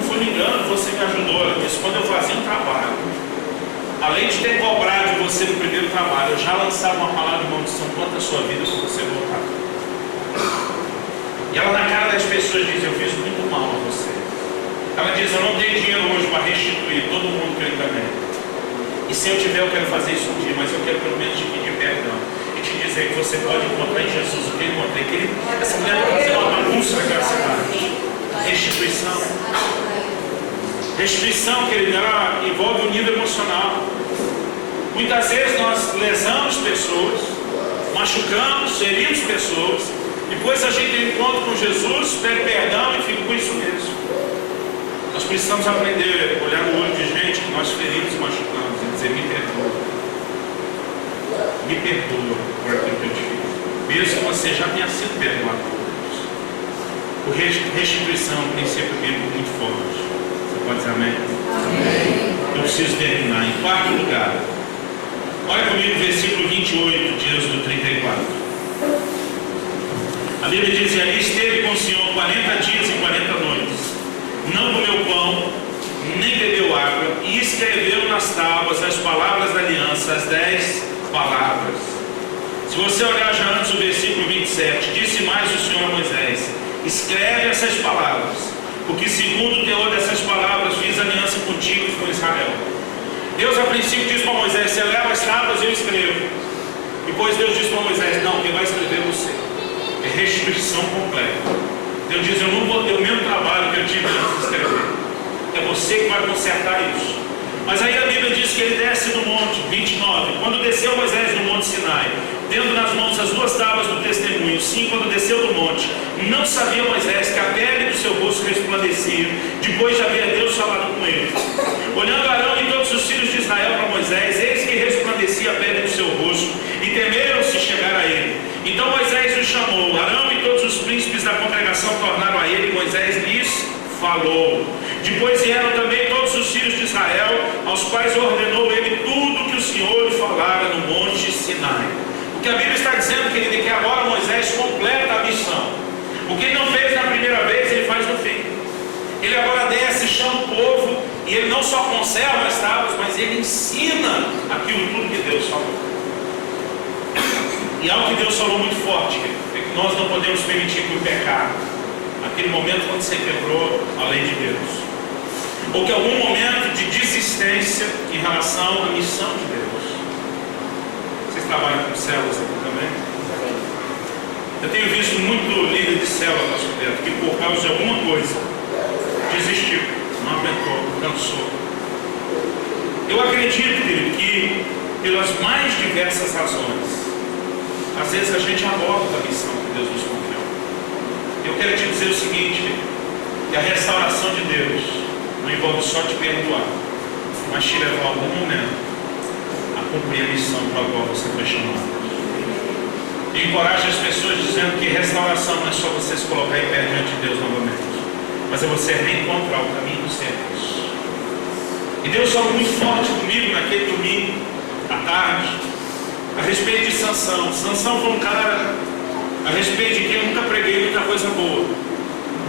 não foi me engano, você me ajudou. Ela disse, quando eu fazia um trabalho, além de ter cobrado de você no primeiro trabalho, eu já lançava uma palavra de maldição contra a sua vida para você voltar. E ela na cara das pessoas diz, eu fiz muito mal a você. Ela diz, eu não tenho dinheiro hoje para restituir todo mundo que eu enganei. E se eu tiver, eu quero fazer isso um dia, mas eu quero pelo menos te pedir perdão. E te dizer que você pode encontrar em Jesus o que eu encontrei. Que essa mulher está fazendo uma bagunça naquela cidade. Restituição. Restituição, querido, ela envolve um nível emocional. Muitas vezes nós lesamos pessoas, machucamos, ferimos pessoas. Depois a gente tem um encontro com Jesus, pede perdão e fica com isso mesmo. Nós precisamos aprender a olhar no olho de gente que nós ferimos e machucamos e dizer, me perdoa. Me perdoa por aquilo que eu te fiz. Mesmo que você já tenha sido perdoado por Deus. Por restituição é um princípio bíblico muito forte. Você pode dizer amém? Amém. Eu preciso terminar. Em quarto lugar, olha comigo o versículo 28 de Êxodo 34. A Bíblia diz, e ali esteve com o Senhor 40 dias e 40 noites. Não comeu pão, nem bebeu água, e escreveu nas tábuas as palavras da aliança, as 10 palavras. Se você olhar já antes o versículo 27, disse mais o Senhor a Moisés, escreve essas palavras, porque segundo o teor dessas palavras fiz aliança contigo e com Israel. Deus a princípio disse para Moisés, você leva as tábuas e eu escrevo. Depois Deus disse para Moisés, não, quem vai escrever é você. É restituição completa. Deus diz, eu não vou ter o mesmo trabalho que eu tive antes de escrever. É você que vai consertar isso. Mas aí a Bíblia diz que ele desce do monte, 29. Quando desceu Moisés do monte Sinai, tendo nas mãos as 2 tábuas do testemunho, sim, quando desceu do monte, não sabia Moisés que a pele do seu rosto resplandecia, depois de haver Deus falado com ele. Olhando Arão e todos os filhos de Israel para Moisés, eis que resplandecia a pele do seu rosto, e temeram-se chegar a ele. Então Moisés os chamou, Arão e todos os príncipes da congregação tornaram a ele, e Moisés lhes falou. Depois vieram também todos os filhos de Israel, aos quais ordenou ele tudo que o Senhor lhe falara no monte Sinai. O que a Bíblia está dizendo, querido, é que agora Moisés completa a missão. O que ele não fez na primeira vez, ele faz no fim. Ele agora desce, chama o povo, e ele não só conserva as tábuas, mas ele ensina aquilo tudo que Deus falou. E algo que Deus falou muito forte, é que nós não podemos permitir que o pecado, aquele momento quando você quebrou a lei de Deus, ou que algum momento de desistência em relação à missão de Deus. Vocês trabalham com células aqui também? Eu tenho visto muito líder de célula, pastor Beto, que por causa de alguma coisa desistiu, não aguentou, cansou. Eu acredito, querido, que pelas mais diversas razões, às vezes a gente aborda a missão que Deus nos confiou. Eu quero te dizer o seguinte, que a restauração de Deus não envolve só te perdoar, mas te levar a algum momento a cumprir a missão para a qual você foi chamado. E encoraje as pessoas dizendo que restauração não é só você se colocar em pé diante de Deus novamente, mas é você reencontrar o caminho dos tempos. E Deus falou muito forte comigo naquele domingo, à tarde, a respeito de Sansão. Sansão foi um cara a respeito de quem eu nunca preguei muita coisa boa.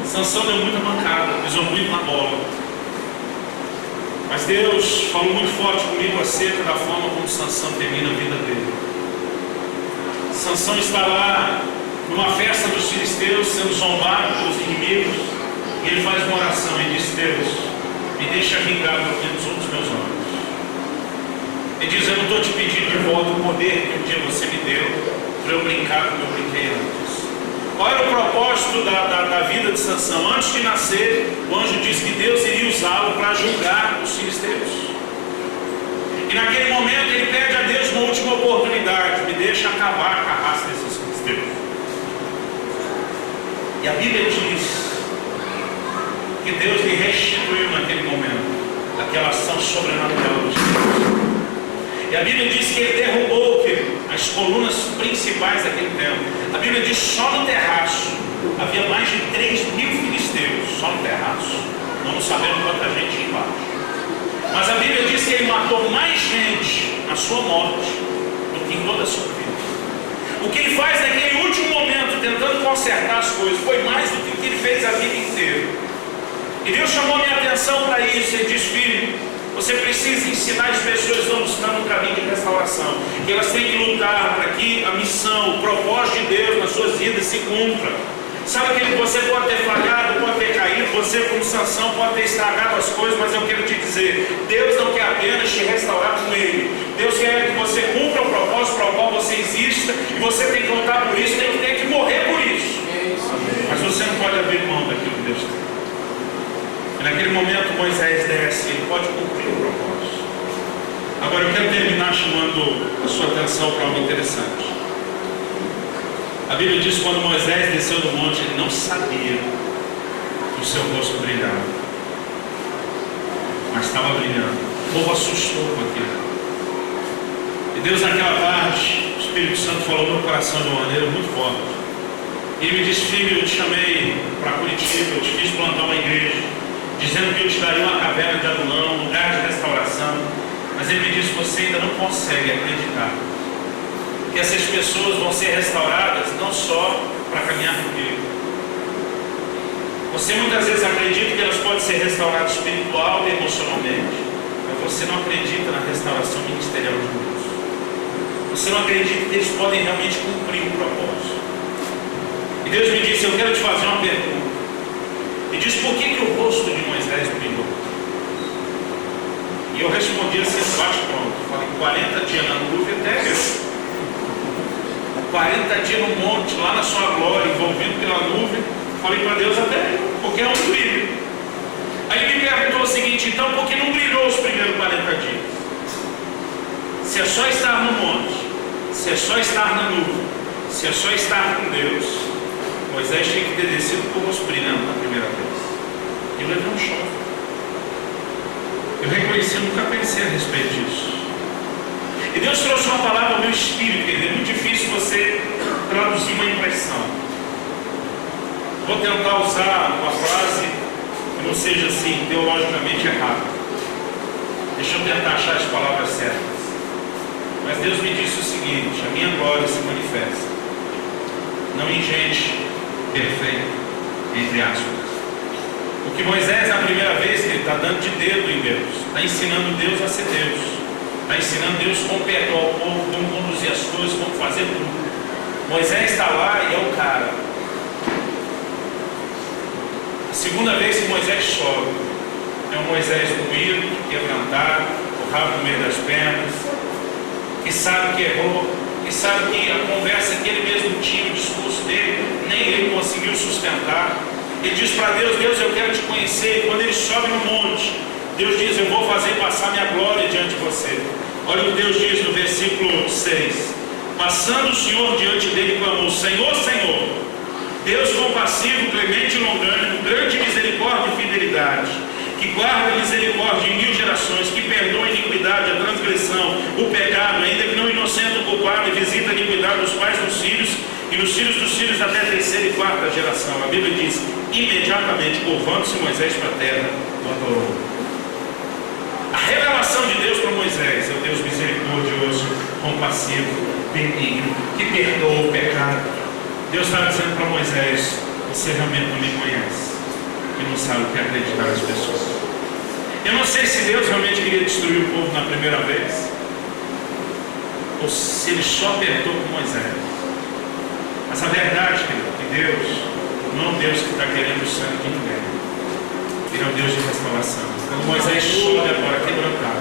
Sansão deu muita mancada, pisou muito na bola. Mas Deus falou muito forte comigo acerca da forma como Sansão termina a vida dele. Sansão está lá numa festa dos filisteus, sendo zombado pelos inimigos, e ele faz uma oração e diz, Deus, me deixa vingar pelo menos um dos meus olhos. Ele diz, eu não estou te pedindo de volta o poder que um dia você me deu para eu brincar como eu brinquei antes. Qual era o propósito da vida de Sansão? Antes de nascer, o anjo disse que Deus iria usá-lo para julgar os filisteus. E naquele momento ele pede a Deus uma última oportunidade, me deixa acabar com a raça desses filisteus. E a Bíblia diz que Deus lhe restituiu naquele momento aquela ação sobrenatural de Deus. E a Bíblia diz que ele derrubou, querido, as colunas principais daquele templo. A Bíblia diz só no terraço havia mais de 3.000 filisteus, só no terraço. Não sabemos quanta gente tinha embaixo. Mas a Bíblia diz que ele matou mais gente na sua morte do que em toda a sua vida. O que ele faz naquele último momento, tentando consertar as coisas, foi mais do que o que ele fez a vida inteira. E Deus chamou a minha atenção Você precisa ensinar as pessoas que estão buscando um caminho de restauração, que elas têm que lutar para que a missão, o propósito de Deus nas suas vidas se cumpra. Sabe que você pode ter falhado, pode ter caído, você como Sansão pode ter estragado as coisas, mas eu quero te dizer, Deus não quer apenas te restaurar com Ele. Deus quer que você cumpra o propósito para o qual você exista, e você tem que lutar por isso, tem que morrer por isso. Mas você não pode abrir mão daquilo que Deus tem. E naquele momento Moisés desce, ele pode cumprir o propósito. Agora eu quero terminar chamando a sua atenção para algo interessante. A Bíblia diz que quando Moisés desceu do monte, ele não sabia que o seu rosto brilhava, mas estava brilhando. O povo assustou com aquilo. E Deus naquela tarde, o Espírito Santo falou no meu coração de uma maneira muito forte. E ele me disse: filho, eu te chamei para Curitiba, eu te fiz plantar uma igreja, dizendo que eu te daria uma caverna de Adulão, um lugar de restauração. Mas ele me disse: você ainda não consegue acreditar que essas pessoas vão ser restauradas não só para caminhar comigo. Você muitas vezes acredita que elas podem ser restauradas espiritual e emocionalmente, mas você não acredita na restauração ministerial de Deus. Você não acredita que eles podem realmente cumprir o propósito. E Deus me disse: eu quero te fazer uma pergunta. E diz: por que o rosto de Moisés brilhou? E eu respondi assim, baixo pronto. Falei: 40 dias na nuvem até eu. 40 dias no monte, lá na sua glória, envolvido pela nuvem. Falei para Deus: até eu, porque é um brilho. Aí ele me perguntou o seguinte: então por que não brilhou os primeiros 40 dias? Se é só estar no monte, se é só estar na nuvem, se é só estar com Deus, Moisés tinha que ter descido com o rosto brilhando na primeira vez. Eu levei um choque. Eu reconheci, eu nunca pensei a respeito disso. E Deus trouxe uma palavra ao meu espírito, querido. É muito difícil você traduzir uma impressão. Vou tentar usar uma frase que não seja assim, teologicamente errada. Deixa eu tentar achar as palavras certas. Mas Deus me disse o seguinte: a minha glória se manifesta não em gente perfeita, entre aspas. Porque Moisés, na primeira vez que ele está dando de dedo em Deus, está ensinando Deus a ser Deus, está ensinando Deus como perdoar o povo, como conduzir as coisas, como fazer tudo. Moisés está lá e é o cara. A segunda vez que Moisés sobe, é um Moisés moído, quebrantado, o rabo no meio das pernas, que sabe que errou, que sabe que a conversa que ele mesmo tinha, o discurso dele, nem ele conseguiu sustentar. Ele diz para Deus: Deus, eu quero te conhecer. E quando ele sobe no monte, Deus diz: eu vou fazer passar minha glória diante de você. Olha o que Deus diz no versículo 6. Passando o Senhor diante dele, clamou: Senhor, Senhor, Deus compassivo, clemente e longânimo, grande misericórdia e fidelidade, que guarda misericórdia em 1000 gerações, que perdoa a iniquidade, a transgressão, o pecado, ainda que não inocente o culpado, e visita a iniquidade dos pais dos filhos, e nos filhos dos filhos até a 3ª e 4ª geração. A Bíblia diz: imediatamente, curvando-se Moisés para a terra, o adorou. A revelação de Deus para Moisés é o Deus misericordioso, compassivo, benigno, que perdoa o pecado. Deus está dizendo para Moisés: você realmente não me conhece e não sabe o que é acreditar nas pessoas. Eu não sei se Deus realmente queria destruir o povo na primeira vez, ou se ele só apertou com Moisés. Mas a verdade, querido, é que Deus não é um Deus que está querendo o sangue de ninguém. Ele é um Deus de restauração. Quando Moisés sobe agora quebrantado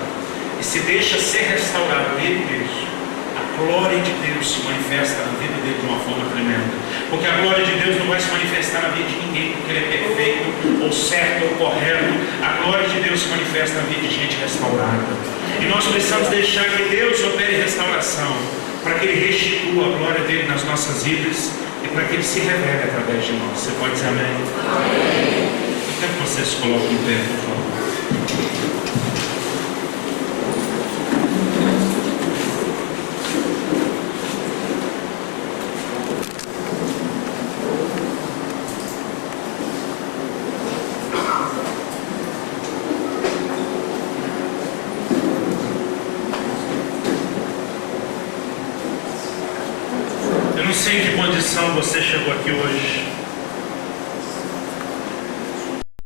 e se deixa ser restaurado nele mesmo, a glória de Deus se manifesta na vida dele de uma forma tremenda. Porque a glória de Deus não vai se manifestar na vida de ninguém porque ele é perfeito, ou certo, ou correto. A glória de Deus se manifesta na vida de gente restaurada. E nós precisamos deixar que Deus opere restauração, para que Ele restitua a glória dele nas nossas vidas e para que Ele se revele através de nós. Você pode dizer amém? Amém. Eu quero que você se coloque em pé, por favor. Eu não sei em que condição você chegou aqui hoje.